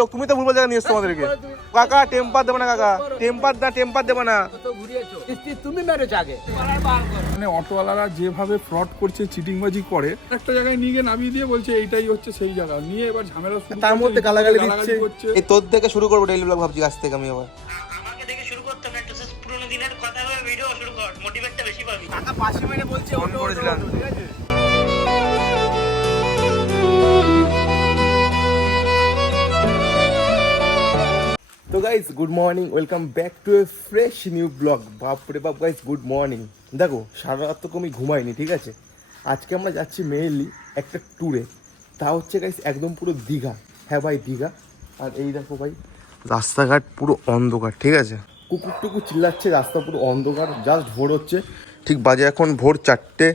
তো তুমি তো ভুলভাল জায়গা নিয়ে এসছো আমাদেরকে। কাকা টেম্পার দেবে না কাকা। টেম্পার না টেম্পার দেবে না। তুমি মেরেছো আগে। মানে অটোওয়ালারা যেভাবে ফ্রড করছে চিটিংবাজি করে একটা জায়গায় নিয়ে গিয়ে নামিয়ে দিয়ে বলছে এইটাই হচ্ছে সেই জায়গা। নিয়ে এবার ঝামেলা শুরু তার মধ্যে গালাগালি দিচ্ছে। এই তোর থেকে শুরু করব ডেইলি ব্লগ ভাবছি আজ থেকে আমি আবার। আমাকে দেখে শুরু করতাম না পুরোনো দিনের কথা ভিডিও শুরু কর মোটিভেটটা বেশি পাবি। টাকা পাশে মেরে বলছে ফোন করেছিলাম। তো guys good morning welcome back to a fresh new blog বাপরে বাপ গাইস গুড মর্নিং দেখো, সারা রাত তো আমি ঘুমাইনি, ঠিক আছে? আজকে আমরা যাচ্ছি মেইনলি একটা ট্যুরে তা হচ্ছে গাইস একদম পুরো দীঘা। হ্যাঁ ভাই, দীঘা। আর এই দেখো ভাই, রাস্তাঘাট পুরো অন্ধকার, ঠিক আছে? কুকুর টুকুর চিল্লাচ্ছে, রাস্তা পুরো অন্ধকার জাস্ট ভোর হচ্ছে। ঠিক বাজে এখন ভোর চারটে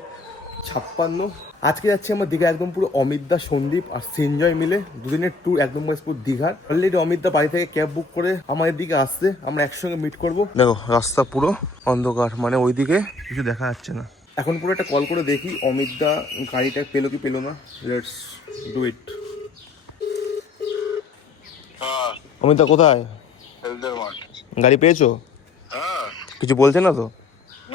ছাপ্পান্ন। আজকে যাচ্ছি আমার দীঘা একদম পুরো অমিতদা সন্দীপ আর সিনজয় মিলে। দুদিনের ট্যুর একদম পুরো দীঘার। অলরেডি অমিতদা বাড়ি থেকে ক্যাব বুক করে আমাদের দিকে আসছে। আমরা একসঙ্গে মিট করব। দেখো রাস্তা পুরো অন্ধকার মানে ওইদিকে কিছু দেখা যাচ্ছে না। এখন পুরো একটা কল করে দেখি অমিতদা গাড়িটা পেল কি পেল না। লেটস ডু ইট অমিতদা কোথায়? গাড়ি পেয়েছ? হ্যাঁ। কিছু বলছে না তো?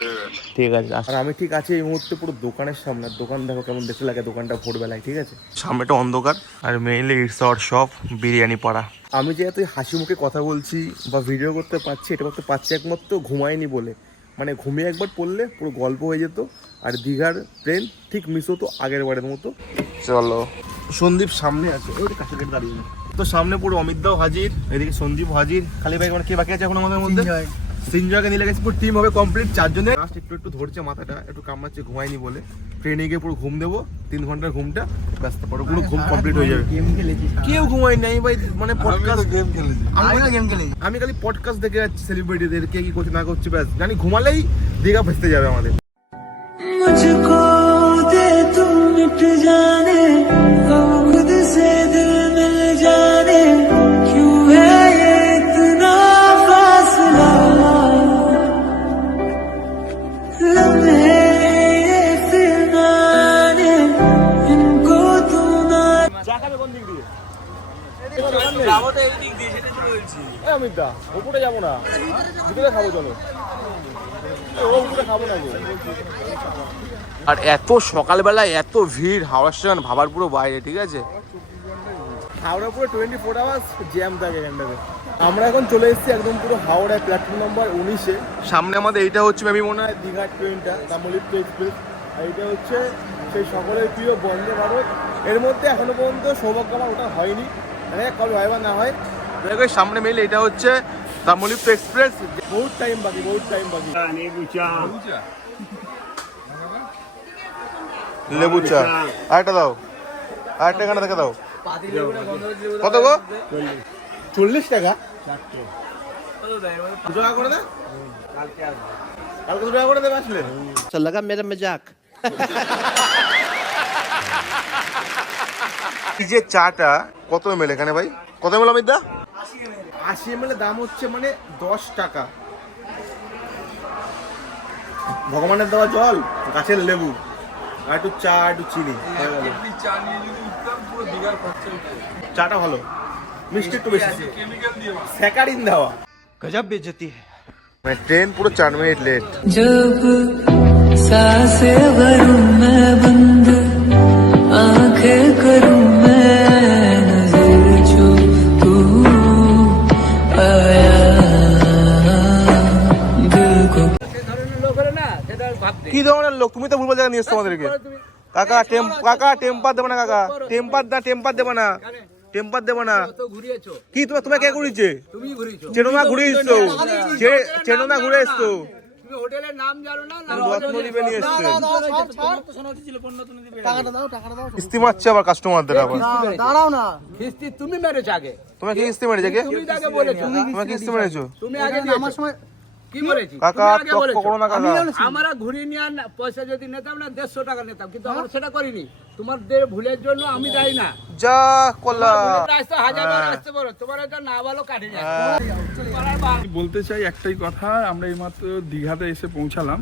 ঠিক আছে ঠিক আছে আর আমি ঠিক আছে এই মুহূর্তে পুরো দোকানের সামনে। দোকান দেখো কেমন দেখতে লাগে দোকানটা ভোরবেলায় ঠিক আছে? সামনেটা অন্ধকার আর mainly it's our shop biryani পাড়া। আমি যে এত হাসি মুখে কথা বলছি বা ভিডিও করতে পারছি এটা করতে পারছি একমাত্র ঘুমায়নি বলে। মানে ঘুমিয়ে একবার পড়লে পুরো গল্প হয়ে যেত আর দীঘার ট্রেন ঠিক মিস হতো আগের বারের মতো। চলো। সন্দীপ সামনে আছে ওই কাছে গেট দাঁড়িয়ে। তো সামনে পুরো অমিতদাও হাজির এদিকে সন্দীপ হাজির। খালি ভাই মানে কে বাকি আছে এখন আমাদের মধ্যে? সিনজাকে নিয়ে গেছি পুরো টিম হবে কমপ্লিট চারজনে লাস্ট একটু একটু ধরছে মাথাটা একটু কামাচ্ছে ঘুমাইনি বলে। ট্রেনে গিয়ে পুরো ঘুম দেবো তিন ঘণ্টার ঘুমটা ব্যস্ত পরে পুরো ঘুম কমপ্লিট হয়ে যাবে। কেউ ঘুমাই নাই ভাই মানে আমি খালি পডকাস্ট দেখে যাচ্ছি সেলিব্রিটিদের কে কি করছে না করছে ব্যাস। জানি ঘুমালেই দীঘা ভেসতে যাবে আমাদের। জানে এ অমিতা ওপরে যাব না। ভিতরে খাব চলো। আর এত সকালবেলা এত ভিড় হাওড়া স্টেশন ভাবার পুরো বাইরে ঠিক আছে? হাওড়া পুরো টোয়েন্টি ফোর আওয়ার্স জ্যাম থাকে এখানটাতে। আমরা এখন চলে এসেছি একদম পুরো হাওড়ায় প্ল্যাটফর্ম নাম্বার উনিশে। সামনে আমাদের এইটা হচ্ছে মেবি মনে হয় দীঘার ট্রেনটা তামলিপ্ত এক্সপ্রেস আর এটা হচ্ছে সেই সকলের প্রিয় বন্দে ভারত। এর মধ্যে এখনও পর্যন্ত সৌভাগ্য ওটা হয়নি। মানে কবে হয় বা না হয় দেখো সামনে মেলে এটা হচ্ছে তামলিপ এক্সপ্রেস বহুত টাইম বাকি বহুত টাইম বাকি। লেবু চা। আরেকটা দাও। আরেকটা এখানে দেখে দাও। কত গো? চল্লিশ টাকা। টাকা করে দে। কালকে দু টাকা লাগা মেরা মজাক। এই যে চাটা কত মেলে এখানে ভাই? কত এমএল অমিত দা? আশি এমএল দাম হচ্ছে মানে দশ টাকা ভগবানের দেওয়া জল গাছের লেবু আর একটু চা একটু চিনি হয়ে গেল। চা নিয়ে যদি উঠতাম পুরো দিঘার খরচা উঠতো চাটা ভালো মিষ্টি একটু বেশি কেমিক্যাল দিয়ে বানানো। স্যাকারিন দেওয়া गजब बेइज्जती है মানে ট্রেন পুরো চার মিনিট লেট जब सांसें भरूं मैं बंद आंखें करूं কি ধরনের লোক? তুমি তো ভুলভাল জায়গা নিয়ে এসছো আমাদেরকে কাকা কাকা টেম্পার দেবে না কাকা। টেম্পার না টেম্পার দেবে না। টেম্পার দেবে না। কি তোমার তোমার কে ঘুরিয়েছে? তুমি ঘুরিয়েছো। ঘুরে এসছো চে- চেতনা ঘুরে এসছো তুমি হোটেলের নাম জানো না না। রত্নদ্বীপে নিয়ে এসছে। টাকাটা দাও টাকাটা দাও। কিস্তি মারছে আবার কাস্টমারদের আবার। দাঁড়াও না। কিস্তি তুমি মেরেছো আগে। তোমার কি কিস্তি মেরেছে তুমি আগে বলেছ। তোমার মেরেছো? তুমি আগে আমার সময় কি বলেছি? কাকা তুমি আগে তক্ক বলেছ। করো না কাকা। আমরা ঘুরিয়ে নিয়ে পয়সা যদি নিতাম না দেড়শো টাকা নিতাম কিন্তু আমরা সেটা করিনি। তোমাদের ভুলের জন্য আমি দায়ী না। যা করলা ভুলের রাস্তা হাজার আসতে পারো। তোমার এটা না ভালো কাটে যায়। বলতে চাই একটাই কথা আমরা এইমাত্র দীঘাতে এসে পৌঁছালাম।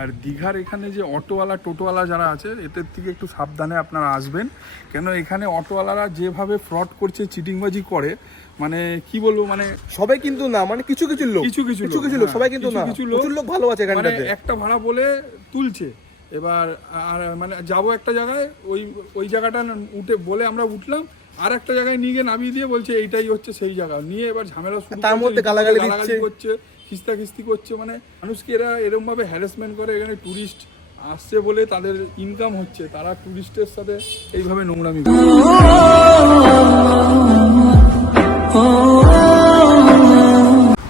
আর দীঘার এখানে যে অটোওয়ালা টোটোওয়ালা যারা আছে এদের থেকে একটু সাবধানে আপনারা আসবেন। কেন এখানে অটোওয়ালারা যেভাবে ফ্রড করছে চিটিংবাজি করে মানে কি বলব মানে সবাই কিন্তু না মানে কিছু কিছু লোক। কিছু কিছু কিছু কিছু লোক হ্যাঁ, সবাই কিন্তু না। কিছু লোক- লোক ভালো আছে মানে এখানটাতে। একটা ভাড়া বলে তুলছে। এবার আর মানে যাব একটা জায়গায় ওই ওই জায়গাটা উঠে বলে আমরা উঠলাম আর একটা জায়গায় নিয়ে গিয়ে নামিয়ে দিয়ে বলছে এইটাই হচ্ছে সেই জায়গা। নিয়ে এবার ঝামেলা শুরু তার করছে, মধ্যে গালাগালি দিচ্ছে। করছে খিস্তা খিস্তি করছে মানে মানুষকে এরা এরকম ভাবে হ্যারাসমেন্ট করে এখানে টুরিস্ট আসছে বলে তাদের ইনকাম হচ্ছে তারা টুরিস্টের সাথে এইভাবে নোংরামি করে।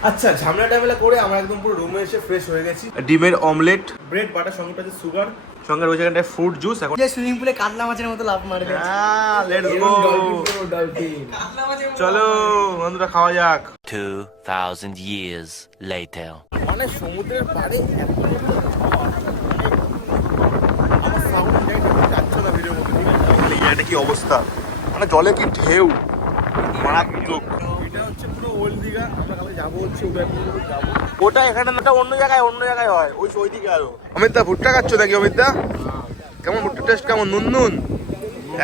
আচ্ছা ঝামেলা টামেলা করে আমরা একদম পুরো রুমে এসে ফ্রেশ হয়ে গেছি। ডিমের অমলেট ব্রেড বাটার সঙ্গে আছে সুগার সঙ্গে রয়েছে এখানটায় ফ্রুট জুস এখন সুইমিং পুলে কাতলা মাছের মতো লাভ মারবে। লেটস গো চলো বন্ধুরা খাওয়া যাক। 2,000 years later. মানে সমুদ্রের পাড়ে কি অবস্থা? মানে জলে কি ঢেউ? মারাত্মক। যাব যাব। ওটা এখানে না অন্য জায়গায় অন্য জায়গায় হয় ওই দিকে আরও। অমিত দা ভুট্টা খাচ্ছ নাকি অমিত দা কেমন ভুট্টা কেমন? নুন নুন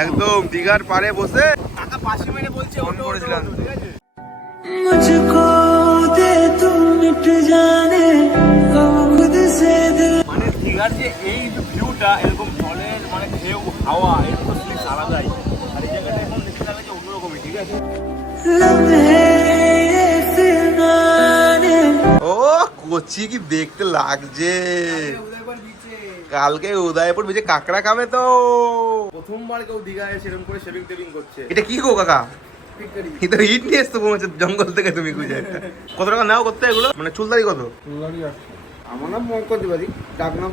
একদম দীঘার পারে বসে কাকা পাশে মেরে বলছে ফোন করেছিলাম। মুঝকো দে তুম মিট জানে খুদ মানে দীঘার যে এই ভিউটা এরকম জলের মানে ঢেউ হাওয়া এরকম আলাদাই। আর এই জায়গাটা এখন দেখতে অন্যরকমই ঠিক আছে? কোচি কি দেখতে লাগছে। কালকে উদয়পুর বিচে কাকড়া খাবে তো। প্রথমবার কেউ দীঘা এসে এরকম করে শেভিং টেভিং করছে। এটা কি গো কাকা? হিট নিয়ে জঙ্গল থেকে তুমি খুঁজে। কত টাকা নাও করতে এগুলো? মানে চুলদারি কত? আমার নাম মঙ্কর তিবারি ডাক নাম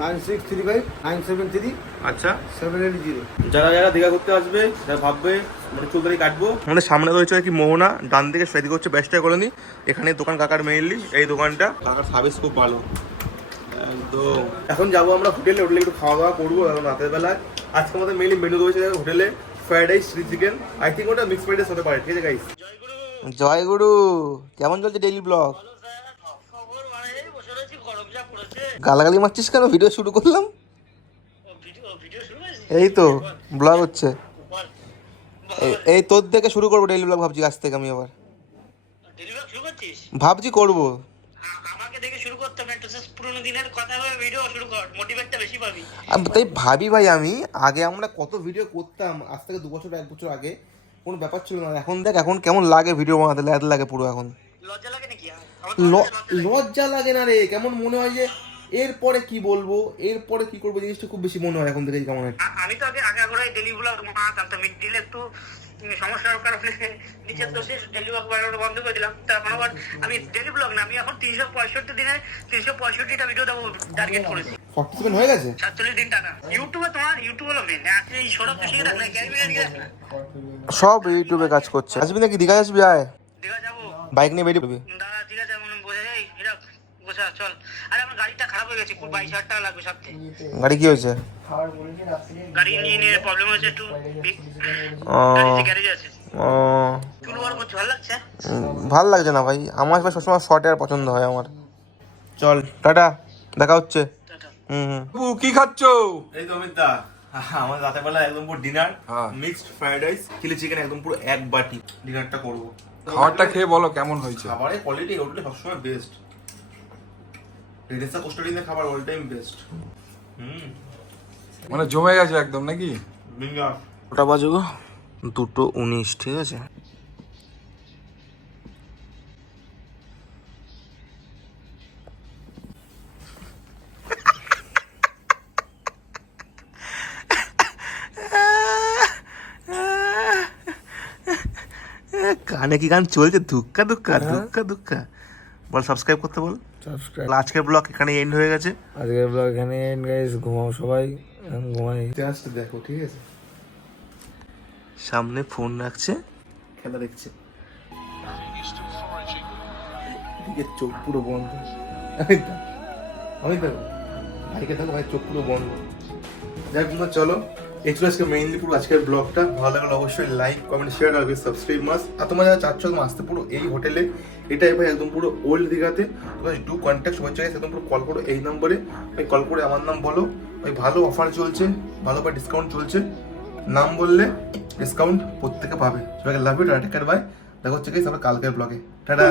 nine six three five nine seven three আচ্ছা। সেভেন এইট জিরো যারা যারা দীঘা ঘুরতে আসবে যারা ভাববে মানে চুলদারি কাটবো। আমাদের সামনে রয়েছে কি মোহনা ডান দিকে সেদিকে হচ্ছে ব্যস্ত কলোনি এখানে দোকান কাকার মেইনলি এই দোকানটা। কাকার সার্ভিস খুব ভালো। একদম। এখন যাব আমরা হোটেলে হোটেলে একটু খাওয়া দাওয়া করব এখন রাতের বেলায়। আজকে আমাদের মেইনলি মেনু রয়েছে হোটেলে fried rice chilli chicken I think ওটা মিক্স ফ্রাইড রাইস হতে পারে ঠিক আছে গাইস জয় গুরু কেমন চলছে ডেইলি ব্লগ খবর মানে এই বসে রয়েছি গরম যা পড়েছে গালাগালি মারছিস কেন? ভিডিও শুরু করলাম। এই তো ব্লগ হচ্ছে। এই- তোর দেখে শুরু করব ডেইলি ব্লগ ভাবছি আজ থেকে আমি আবার। ভাবছি করব। তাই ভাবি ভাই আমি আগে আমরা কত ভিডিও করতাম আজ থেকে দু বছর এক বছর আগে কোনো ব্যাপার ছিল না। এখন দেখ এখন কেমন লাগে ভিডিও বানাতে ল্যাদ লাগে পুরো এখন। লজ্জা লাগে না রে কেমন মনে হয় যে এরপরে কি বলব? এরপরে কি করব? জিনিসটা খুব বেশি মনে হয় এখন থেকে কেমন হয়। আমি তো আগে আগে করে ডেলি ব্লগ বানাতাম তো মিড দিলে একটু সমস্যার কারণে দোষে ডেলি ব্লগ বানানো বন্ধ করে দিলাম। তারপর আবার আমি ডেলি ব্লগ না আমি এখন তিনশো পঁয়ষট্টি দিনে তিনশো পঁয়ষট্টিটা ভিডিও দেবো টার্গেট করেছি। ফর্টি সেভেন হয়ে গেছে? সাতচল্লিশ দিন টাকা ইউটিউবে তোমার ইউটিউব হলো মেন এই সৌরভ তো শিখে রাখ না সব ইউটিউবে কাজ করছে। আসবি নাকি? দীঘা আসবি? আয়। দীঘা যাব। বাইক নিয়ে বেরিয়ে পড়বি। দাদা ঠিক আছে বোঝা গোছা চল। আরে হয়ে গেছে বাইশ হাজার টাকা লাগবে সাথে গাড়ি কি হয়েছে? গাড়ি ইঞ্জিনের প্রবলেম হয়েছে একটু গ্যারেজ আছে। ও। চুল বার করছে ভালো লাগছে? ভালো লাগছে না ভাই আমার সবসময় শর্ট এয়ার পছন্দ হয় আমার। চল টাটা দেখা হচ্ছে। হুম কি খাচ্ছ? এই তো অমিত দা আমার রাতের বেলা একদম পুরো ডিনার হ্যাঁ। Mixed fried rice chilli chicken একদম পুরো এক বাটি। ডিনারটা করব। খাবারটা খেয়ে বলো কেমন হয়েছে। খাবারের কোয়ালিটি ওটা সবসময় বেস্ট রেনেসা কোস্টারিনের খাবার অল টাইম বেস্ট হুম। মানে জমে গেছে একদম নাকি? ওটা বাজে গো? দুটো উনিশ ঠিক আছে। কানে কি গান চলছে? দুক্কা দুক্কা দুক্কা দুক্কা বল সাবস্ক্রাইব করতে বল। সাবস্ক্রাইব আজকের ব্লগ এখানে এন্ড হয়ে গেছে। আজকের ব্লগ এখানে এন্ড গাইস ঘুমাও সবাই। ঘুমাই। জাস্ট দেখো ঠিক আছে? সামনে ফোন রাখছে। খেলা দেখছে। এদিকে চোখ পুরো বন্ধ। আমি তো ভাইকে দেখো ভাই চোখ পুরো বন্ধ। যাই চলো। এই ছিল আজকে মেইনলি পুরো আজকের ব্লগটা ভালো লাগলে অবশ্যই লাইক কমেন্ট শেয়ার আর সাবস্ক্রাইব মাস আর তোমরা যারা চাচ্ছ আসতে পুরো এই হোটেলে এটাই ভাই একদম পুরো ওল্ড দীঘাতে, তোমরা ডু কন্ট্যাক্ট সবাই চাই একদম পুরো কল করো এই নম্বরে ওই কল করে আমার নাম বলো। ওই ভালো অফার চলছে, ভালো বা ডিসকাউন্ট চলছে। নাম বললে ডিসকাউন্ট প্রত্যেকে পাবে। সবাইকে লাভ ইউ টাটা বাই দেখা হচ্ছে কালকের ব্লগে টাটা।